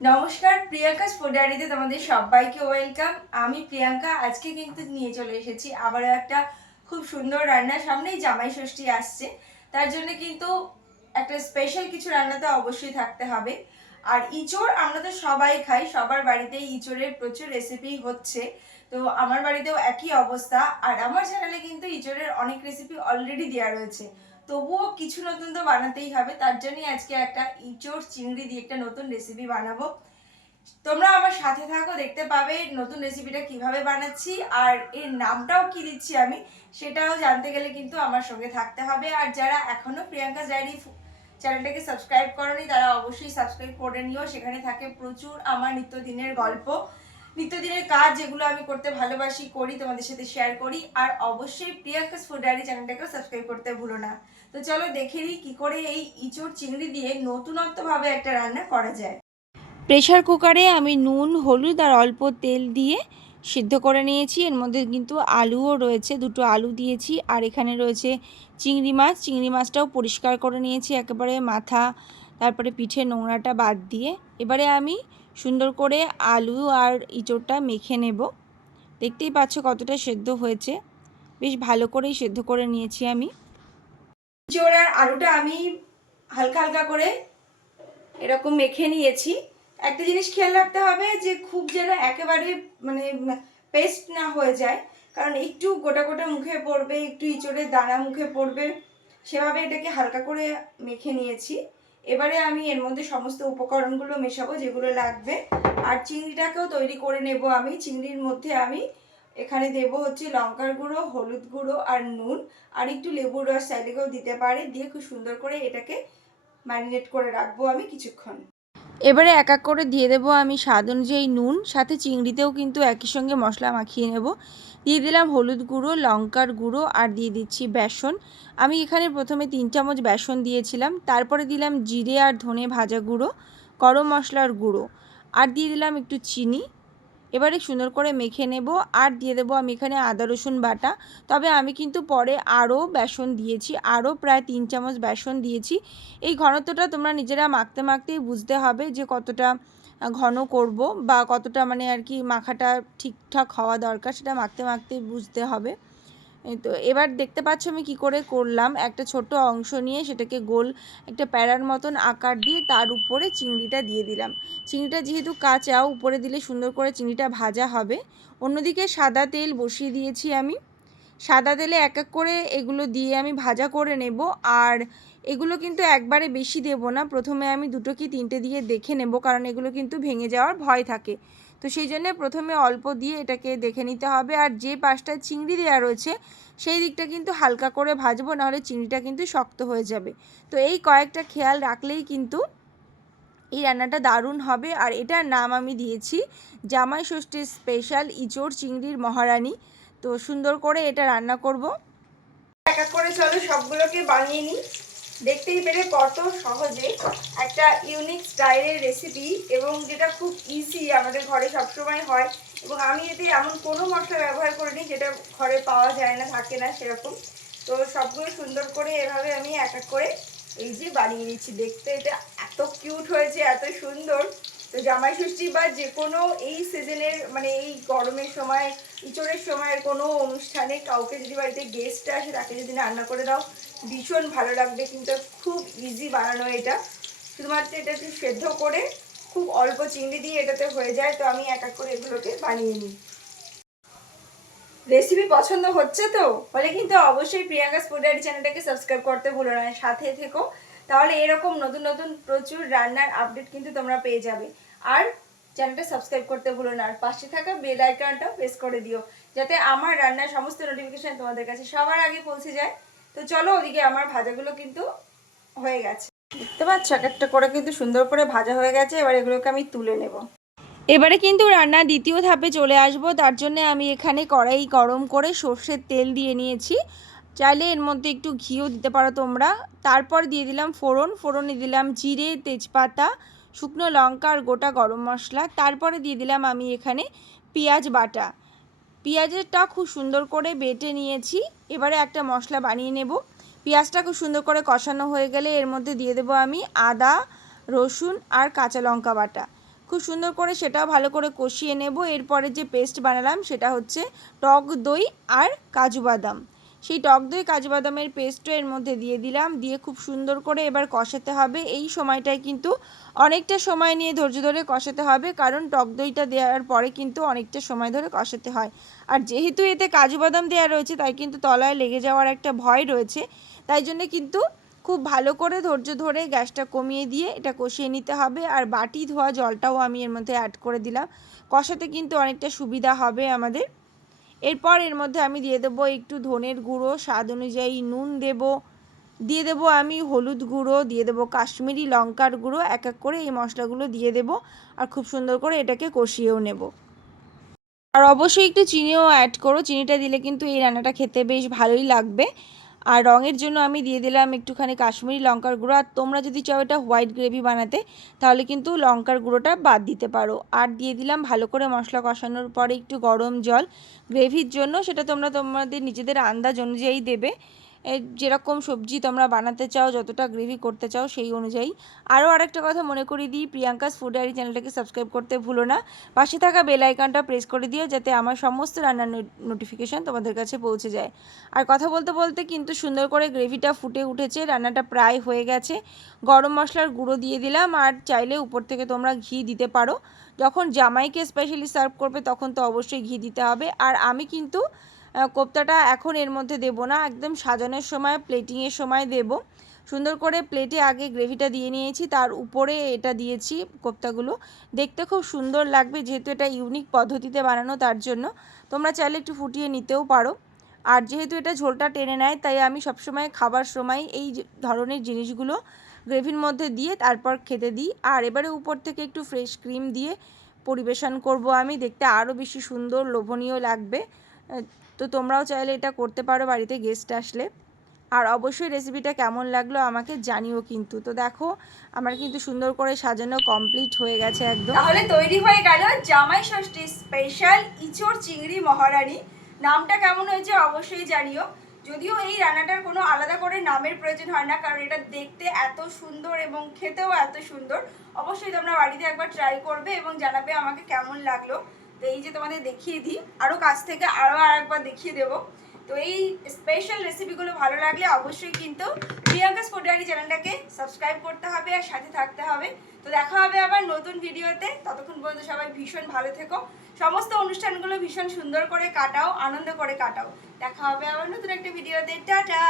নমস্কার, Priyanka's food ডায়েরিতে তোমাদের সবাইকে ওয়েলকাম। আমি প্রিয়াঙ্কা। আজকে কিন্তু নিয়ে চলে এসেছি আবারও একটা খুব সুন্দর রান্না। সামনেই জামাই ষষ্ঠী আসছে, তার জন্য কিন্তু একটা স্পেশাল কিছু রান্নাতে অবশ্যই থাকতে হবে। আর ইঁচড় আমরা তো সবাই খাই, সবার বাড়িতেই ইঁচড়ের প্রচুর রেসিপি হচ্ছে। তো আমার বাড়িতেও একই অবস্থা। আর আমার চ্যানেলে কিন্তু ইঁচড়ের অনেক রেসিপি অলরেডি দেওয়া রয়েছে, তবুও কিছু নতুন তো বানাতেই হবে। তার জন্যই আজকে একটা ইঁচড় চিংড়ি দিয়ে একটা নতুন রেসিপি বানাবো। তোমরা আমার সাথে থাকো, দেখতে পাবে নতুন রেসিপিটা কিভাবে বানাচ্ছি আর এর নামটাও কি দিচ্ছি আমি, সেটাও জানতে গেলে কিন্তু আমার সঙ্গে থাকতে হবে। আর যারা এখনো প্রিয়াঙ্কা ডায়েরি চ্যানেলটাকে সাবস্ক্রাইব করোনি তারা অবশ্যই সাবস্ক্রাইব করে নিও। সেখানে থাকে প্রচুর আমার নিত্যদিনের গল্প, নিত্যদিনের কাজ, যেগুলো আমি করতে ভালোবাসি, করি, তোমাদের সাথে শেয়ার করি। আর অবশ্যই প্রিয়াঙ্কাস ফুড ডায়েরি চ্যানেলটাকেও সাবস্ক্রাইব করতে ভুলো না। তো চলো দেখে নিই কি করে এই ইঁচড় চিংড়ি দিয়ে নতুনত্বভাবে একটা রান্না করা যায়। প্রেশার কুকারে আমি নুন, হলুদ আর অল্প তেল দিয়ে সিদ্ধ করে নিয়েছি। এর মধ্যে কিন্তু আলুও রয়েছে, দুটো আলু দিয়েছি। আর এখানে রয়েছে চিংড়ি মাছ। চিংড়ি মাছটাও পরিষ্কার করে নিয়েছি, একেবারে মাথা তারপরে পিঠে নোংরাটা বাদ দিয়ে। এবারে আমি সুন্দর করে আলু আর ইঁচড়টা মেখে নেব। দেখতেই পাচ্ছ কতটা সেদ্ধ হয়েছে, বেশ ভালো করেই সেদ্ধ করে নিয়েছি আমি। ইঁচড় আর আলুটা আমি হালকা হালকা করে এরকম মেখে নিয়েছি। একটা জিনিস খেয়াল রাখতে হবে যে খুব যেন একেবারে মানে পেস্ট না হয়ে যায়, কারণ একটু গোটা গোটা মুখে পড়বে, একটু ইঁচড়ের দানা মুখে পড়বে, সেভাবে এটাকে হালকা করে মেখে নিয়েছি। এবারে আমি এর মধ্যে সমস্ত উপকরণগুলো মেশাবো যেগুলো লাগবে। আর চিংড়িটাকেও তৈরি করে নেব আমি। চিংড়ির মধ্যে আমি এখানে দেব হচ্ছে লঙ্কার গুঁড়ো, হলুদ গুঁড়ো আর নুন, আর একটু লেবুর রস চাইলেও দিতে পারে, দিয়ে খুব সুন্দর করে এটাকে ম্যারিনেট করে রাখবো আমি কিছুক্ষণ। এবারে এক এক করে দিয়ে দেবো আমি স্বাদ অনুযায়ী নুন, সাথে চিংড়িতেও কিন্তু একই সঙ্গে মশলা মাখিয়ে নেব। দিয়ে দিলাম হলুদ গুঁড়ো, লঙ্কার গুঁড়ো, আর দিয়ে দিচ্ছি বেসন। আমি এখানে প্রথমে 3 চামচ বেসন দিয়েছিলাম, তারপরে দিলাম জিরে আর ধনে ভাজা গুঁড়ো, গরম মশলার গুঁড়ো, আর দিয়ে দিলাম একটু চিনি। এবারে সুন্দর করে মেখে নেব। আর দিয়ে দেবো আমি এখানে আদা রসুন বাটা। তবে আমি কিন্তু পরে আরও বেসন দিয়েছি, আরও প্রায় 3 চামচ বেসন দিয়েছি। এই ঘনত্বটা তোমরা নিজেরা মাখতে মাখতেই বুঝতে হবে যে কতটা ঘন করব বা কতটা মানে আর কি মাখাটা ঠিকঠাক হওয়া দরকার, সেটা মাখতে মাখতেই বুঝতে হবে। তো এবার দেখতে পাচ্ছ আমি কি করে করলাম। একটা ছোট অংশ নিয়ে সেটাকে গোল একটা প্যারার মতন আকার দিয়ে তার উপরে চিংড়িটা দিয়ে দিলাম। চিংড়িটা যেহেতু কাঁচা, উপরে দিলে সুন্দর করে চিংড়িটা ভাজা হবে। অন্যদিকে সাদা তেল বসিয়ে দিয়েছি আমি। সাদা তেলে এক এক করে এগুলো দিয়ে আমি ভাজা করে নেব। আর এগুলো কিন্তু একবারে বেশি দেব না, প্রথমে আমি 2 কি 3টে দিয়ে দেখে নেব, কারণ এগুলো কিন্তু ভেঙে যাওয়ার ভয় থাকে। তো সেই জন্য প্রথমে অল্প দিয়ে এটাকে দেখে নিতে হবে। আর যে পাশটায় চিংড়ি দেওয়া রয়েছে সেই দিকটা কিন্তু হালকা করে ভাজবো, নাহলে চিংড়িটা কিন্তু শক্ত হয়ে যাবে। তো এই কয়েকটা খেয়াল রাখলেই কিন্তু এই রান্নাটা দারুণ হবে। আর এটার নাম আমি দিয়েছি জামাই ষষ্ঠীর স্পেশাল ইঁচড় চিংড়ির মহারানী। তো সুন্দর করে এটা রান্না করব। এক এক করে চলো সবগুলোকে বানিয়ে নিই। দেখতেই পেরে কত সহজে একটা ইউনিক স্টাইলের রেসিপি, এবং যেটা খুব ইজি, আমাদের ঘরে সবসময় হয়। এবং আমি এতে এমন কোনো মশলা ব্যবহার করিনি যেটা ঘরে পাওয়া যায় না, থাকে না সেরকম। তো সবগুলো সুন্দর করে এভাবে আমি এক এক করে এই যে বানিয়ে নিচ্ছি। দেখতে এটা এত কিউট হয়েছে, এত সুন্দর। তো জামাই ষষ্ঠী বা যে কোনো এই সিজনের মানে এই গরমের সময়, ইঁচড়ের সময় কোনো অনুষ্ঠানে কাউকে যদি বাড়িতে গেস্ট আসে তাকে যদি রান্না করে দাও, ভীষণ ভালো লাগবে। কিন্তু খুব ইজি বানানো এটা, শুধুমাত্র এটাকে সেদ্ধ করে খুব অল্প চিংড়ি দিয়ে এটাতে হয়ে যায়। তো আমি এক এক করে এগুলোকে বানিয়ে নিই। রেসিপি পছন্দ হচ্ছে তো বলে কিন্তু অবশ্যই প্রিয়াঙ্কাস ফুড ডায়েরি চ্যানেলটাকে সাবস্ক্রাইব করতে ভুলো না, সাথে থেকো, তাহলে এরকম নতুন নতুন প্রচুর রান্নার আপডেট কিন্তু তোমরা পেয়ে যাবে। আর চ্যানেলটা সাবস্ক্রাইব করতে ভুলো না, আর পাশে থাকা বেল আইকনটাও প্রেস করে দিও, যাতে আমার রান্নার সমস্ত নোটিফিকেশন তোমাদের কাছে সবার আগে পৌঁছে যায়। তো চলো, ওদিকে আমার ভাজাগুলো কিন্তু হয়ে গেছে, দেখতে পাচ্ছ এক একটা করে কিন্তু সুন্দর করে ভাজা হয়ে গেছে। এবার এগুলোকে আমি তুলে নেব। এবারে কিন্তু রান্নার দ্বিতীয় ধাপে চলে আসব। তার জন্য আমি এখানে কড়াই গরম করে সর্ষের তেল দিয়ে নিয়েছি, চাইলে এর মধ্যে একটু ঘিও দিতে পারো তোমরা। তারপর দিয়ে দিলাম ফোড়ন, ফোড়নে দিলাম জিরে, তেজপাতা, শুকনো লঙ্কা আর গোটা গরম মশলা। তারপরে দিয়ে দিলাম আমি এখানে পেঁয়াজ বাটা। পেঁয়াজটা খুব সুন্দর করে বেটে নিয়েছি। এবারে একটা মশলা বানিয়ে নেব। পেঁয়াজটা খুব সুন্দর করে কষানো হয়ে গেলে এর মধ্যে দিয়ে দেবো আমি আদা, রসুন আর কাঁচা লঙ্কা বাটা। খুব সুন্দর করে সেটাও ভালো করে কষিয়ে নেব। এরপরে যে পেস্ট বানালাম সেটা হচ্ছে টক দই আর কাজু বাদাম। সেই টক দই কাজু বাদামের পেস্টও এর মধ্যে দিয়ে দিলাম, দিয়ে খুব সুন্দর করে এবার কষাতে হবে। এই সময়টায় কিন্তু অনেকটা সময় নিয়ে ধৈর্য ধরে কষাতে হবে, কারণ টক দইটা দেওয়ার পরে কিন্তু অনেকটা সময় ধরে কষাতে হয়। আর যেহেতু এতে কাজু বাদাম দেওয়া রয়েছে তাই কিন্তু তলায় লেগে যাওয়ার একটা ভয় রয়েছে, তাই জন্যে কিন্তু খুব ভালো করে ধৈর্য ধরে গ্যাসটা কমিয়ে দিয়ে এটা কষিয়ে নিতে হবে। আর বাটি ধোয়া জলটাও আমি এর মধ্যে অ্যাড করে দিলাম, কষাতে কিন্তু অনেকটা সুবিধা হবে আমাদের। এরপর এর মধ্যে আমি দিয়ে দেবো একটু ধনের গুঁড়ো, স্বাদ অনুযায়ী নুন দিয়ে দেবো আমি হলুদ গুঁড়ো, দিয়ে দেবো কাশ্মীরি লঙ্কার গুঁড়ো। এক এক করে এই মশলাগুলো দিয়ে দেবো আর খুব সুন্দর করে এটাকে কষিয়েও নেব। আর অবশ্যই একটু চিনিও অ্যাড করো, চিনিটা দিলে কিন্তু এই রান্নাটা খেতে বেশ ভালোই লাগবে। আর রঙের জন্য আমি দিয়ে দিলাম একটুখানি কাশ্মীরি লঙ্কার গুঁড়ো। আর তোমরা যদি চাও এটা হোয়াইট গ্রেভি বানাতে তাহলে কিন্তু লঙ্কার গুঁড়োটা বাদ দিতে পারো। আর দিয়ে দিলাম ভালো করে মশলা কষানোর পরে একটু গরম জল গ্রেভির জন্য, সেটা তোমরা তোমাদের নিজেদের আন্দাজ অনুযায়ী দেবে, যেরকম সবজি তোমরা বানাতে চাও, যতটা গ্রেভি করতে চাও সেই অনুযায়ী। আরও আরেকটা কথা মনে করিয়ে দিই, প্রিয়াঙ্কাস ফুড ডায়েরি চ্যানেলটাকে সাবস্ক্রাইব করতে ভুলো না, পাশে থাকা বেল আইকনটা প্রেস করে দিও যাতে আমার সমস্ত রান্নার নোটিফিকেশান তোমাদের কাছে পৌঁছে যায়। আর কথা বলতে বলতে কিন্তু সুন্দর করে গ্রেভিটা ফুটে উঠেছে, রান্নাটা প্রায় হয়ে গেছে। গরম মশলার গুঁড়ো দিয়ে দিলাম, আর চাইলে উপর থেকে তোমরা ঘি দিতে পারো। যখন জামাইকে স্পেশালি সার্ভ করবে তখন তো অবশ্যই ঘি দিতে হবে। আর আমি কিন্তু কোপ্তাটা এখন এর মধ্যে দেব না, একদম সাজানোর সময় প্লেটিংয়ের সময় দেব। সুন্দর করে প্লেটে আগে গ্রেভিটা দিয়ে নিয়েছি, তার উপরে এটা দিয়েছি কোপ্তাগুলো। দেখতে খুব সুন্দর লাগবে, যেহেতু এটা ইউনিক পদ্ধতিতে বানানো তার জন্য। তোমরা চাইলে একটু ফুটিয়ে নিতেও পারো। আর যেহেতু এটা ঝোলটা টেনে নেয় তাই আমি সবসময় খাবার সময় এই ধরনের জিনিসগুলো গ্রেভির মধ্যে দিয়ে তারপর খেতে দিই। আর এবারে উপর থেকে একটু ফ্রেশ ক্রিম দিয়ে পরিবেশন করব আমি, দেখতে আরও বেশি সুন্দর লোভনীয় লাগবে। তো তোমরাও চাইলে এটা করতে পারো বাড়িতে গেস্ট আসলে। আর অবশ্যই রেসিপিটা কেমন লাগলো আমাকে জানিও কিন্তু। তো দেখো আমার কিন্তু সুন্দর করে সাজানো কমপ্লিট হয়ে গেছে একদম। তাহলে তৈরি হয়ে গেল জামাই ষষ্ঠী স্পেশাল ইঁচড় চিংড়ি মহারানী। নামটা কেমন হয়েছে অবশ্যই জানিও। যদিও এই রান্নাটার কোনো আলাদা করে নামের প্রয়োজন হয় না, কারণ এটা দেখতে এত সুন্দর এবং খেতেও এত সুন্দর। অবশ্যই তোমরা বাড়িতে একবার ট্রাই করবে এবং জানাবে আমাকে কেমন লাগলো। তো এই যে তোমাদের দেখিয়ে দিই, আরও কাছ থেকে আরও আরেকবার দেখিয়ে দেবো। তো এই স্পেশাল রেসিপিগুলো ভালো লাগলে অবশ্যই কিন্তু প্রিয়াঙ্কাস ফুড ডায়েরি চ্যানেলটাকে সাবস্ক্রাইব করতে হবে আর সাথে থাকতে হবে। তো দেখা হবে আবার নতুন ভিডিওতে, ততক্ষণ পর্যন্ত সবাই ভীষণ ভালো থেকো, সমস্ত অনুষ্ঠানগুলো ভীষণ সুন্দর করে কাটাও, আনন্দ করে কাটাও। দেখা হবে আবার নতুন একটা ভিডিওতে। টাটা।